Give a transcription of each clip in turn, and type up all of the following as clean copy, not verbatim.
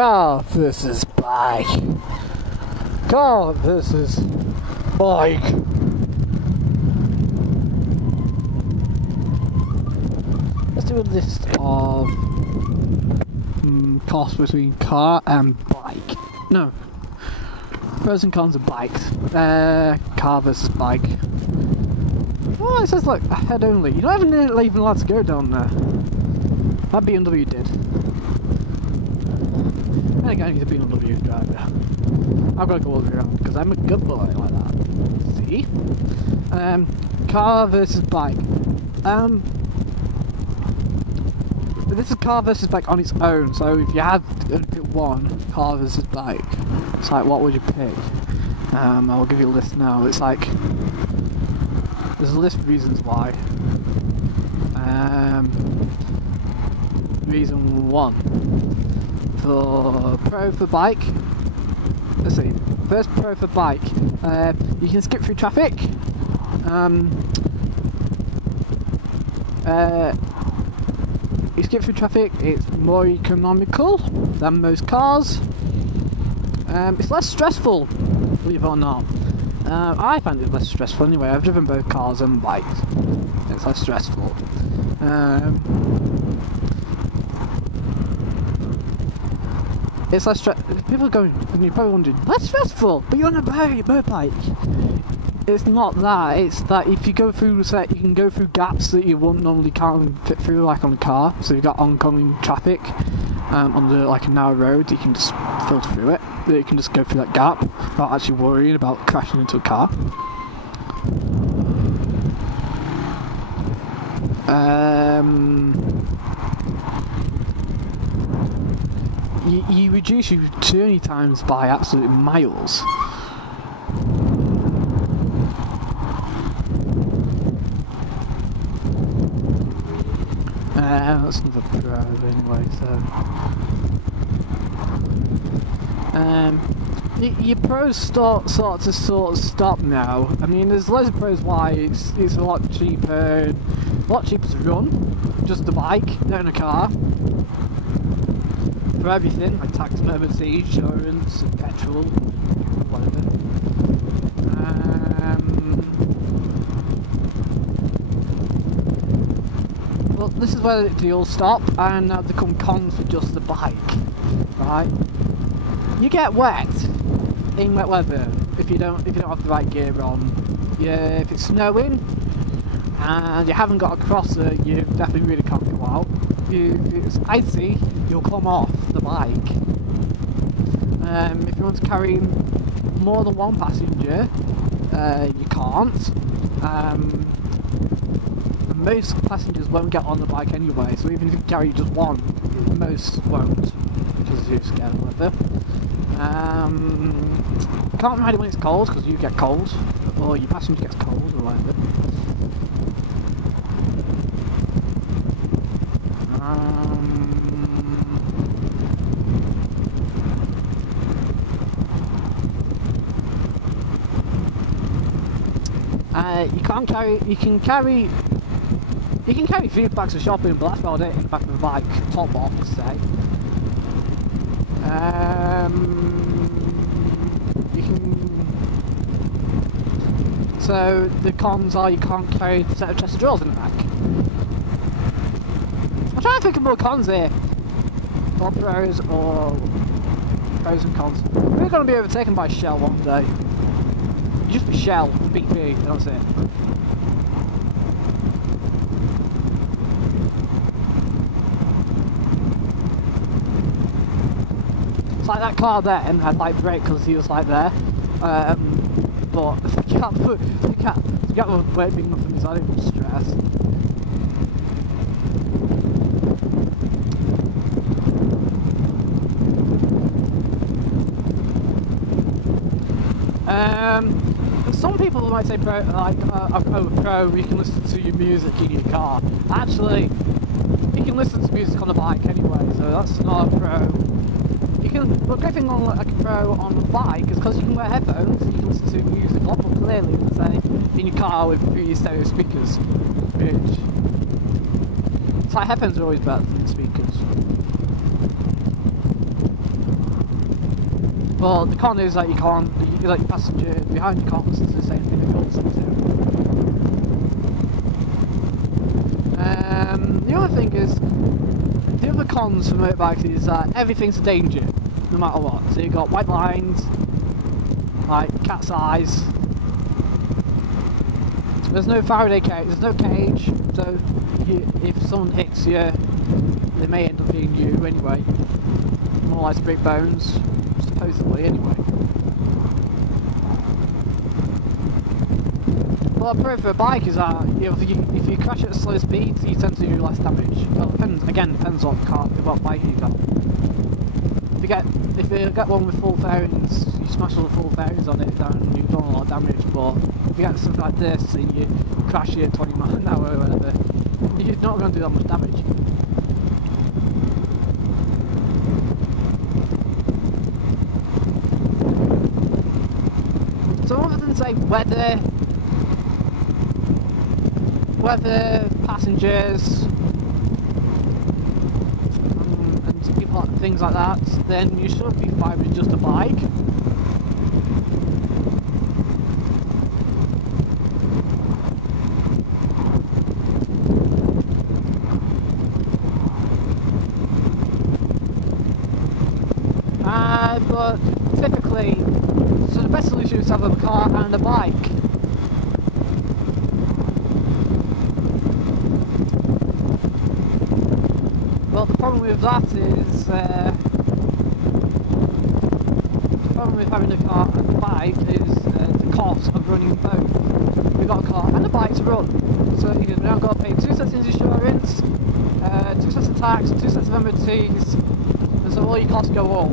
Car versus bike. Car versus bike. Let's do a list of costs between car and bike. No. Pros and cons of bikes. Car versus bike. Oh, it says like head only. You don't even allowed to go down there. That BMW did. And again, he's a BMW driver. I've got to go all the way around because I'm a good boy like that. See? Car versus bike. This is car versus bike on its own. So if you had to pick one, car versus bike, it's like, what would you pick? I'll give you a list now. It's like, there's a list of reasons why. Reason one. For pro for bike, let's see, first pro for bike, you can skip through traffic, you skip through traffic, it's more economical than most cars, it's less stressful, believe it or not. I find it less stressful anyway. I've driven both cars and bikes, it's less stressful. It's less people are going, and you're probably wondering, less stressful, but you're on a motorbike. It's not that, it's that if you go through, you can go through gaps that you wouldn't normally can't fit through, like on a car. So you've got oncoming traffic on the like a narrow road, you can just filter through it. You can just go through that gap without actually worrying about crashing into a car. You reduce your journey times by absolute miles. That's another pro anyway, so your pros sort of stop now. I mean, there's loads of pros why it's a lot cheaper to run, just a bike, not in a car. For everything, like tax, mobility, insurance, petrol, whatever. Well, this is where they all stop, and now they come cons for just the bike, right? You get wet in wet weather if you don't have the right gear on. Yeah, if it's snowing and you haven't got a crosser, you definitely really can't go out. If it's icy, you'll come off the bike. If you want to carry more than one passenger, you can't. Most passengers won't get on the bike anyway, so even if you carry just one, most won't, because you're scared of weather. Can't ride it when it's cold, because you get cold, or your passenger gets cold, or whatever. You can carry 3 bags of shopping, but that's about it in the back of the bike, top off, say. So the cons are you can't carry a set of chest of drawers in the back. I'm trying to think of more cons here. Or pros and cons. We're going to be overtaken by Shell one day. You just be Shell, BP, that's it. It's like that car there, and had like brake because he was like there. But you can't brake being nothing, is that even stress? Some people might say pro, you can listen to your music in your car. Actually, you can listen to music on the bike anyway, so that's not a pro. The great thing on like a pro on the bike is because you can wear headphones, you can listen to music a lot more clearly than say in your car with your stereo speakers. Which, it's like headphones are always better than speakers. But the con is that you can't, like your passenger behind you can't listen to the same thing that you're listening to. The other thing is, the other cons for motorbikes is that everything's a danger, no matter what. So you've got white lines, like cat's eyes. There's no Faraday cage, there's no cage, so if someone hits you, they may end up being you anyway. More like break bones, supposedly anyway. What I prefer for a bike is that if you crash at a slow speed, you tend to do less damage. Well, depends what bike you got. If you get one with full fairings, you smash all the full fairings on it, then you've done a lot of damage. But if you get something like this and you crash it at 20 miles an hour or whatever, you're not going to do that much damage. So other than say weather, passengers, and people, things like that, then you should be fine with just a bike. But typically, so the best solution is to have a car and a bike. Well, the problem with that is, the problem with having a car and a bike is the cost of running both. We've got a car and a bike to run, so you've now got to pay 2 sets of insurance, 2 sets of tax, 2 sets of MOTs, and so all your costs go up.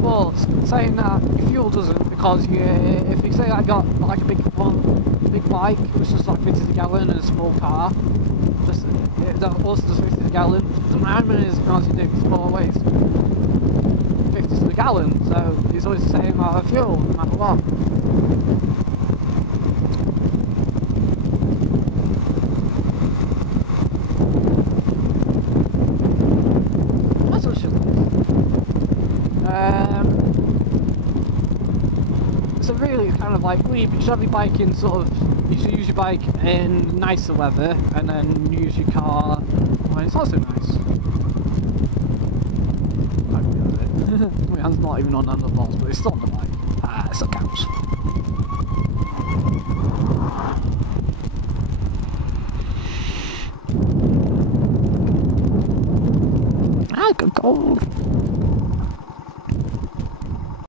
But saying that, your fuel doesn't, because if you say I got like a big bike, which is like 50 a gallon, and a small car, that also does 50 a gallon. The management is because you do it's 4 ways 50 to the gallon, so it's always the same amount of fuel, no matter what. That's what should so really it's kind of like, well, you should have your bike in sort of, you should use your bike in nicer weather and then use your car when it's not so nice. My hand's not even on handlebars, but it's still on the bike. It still counts. I got cold.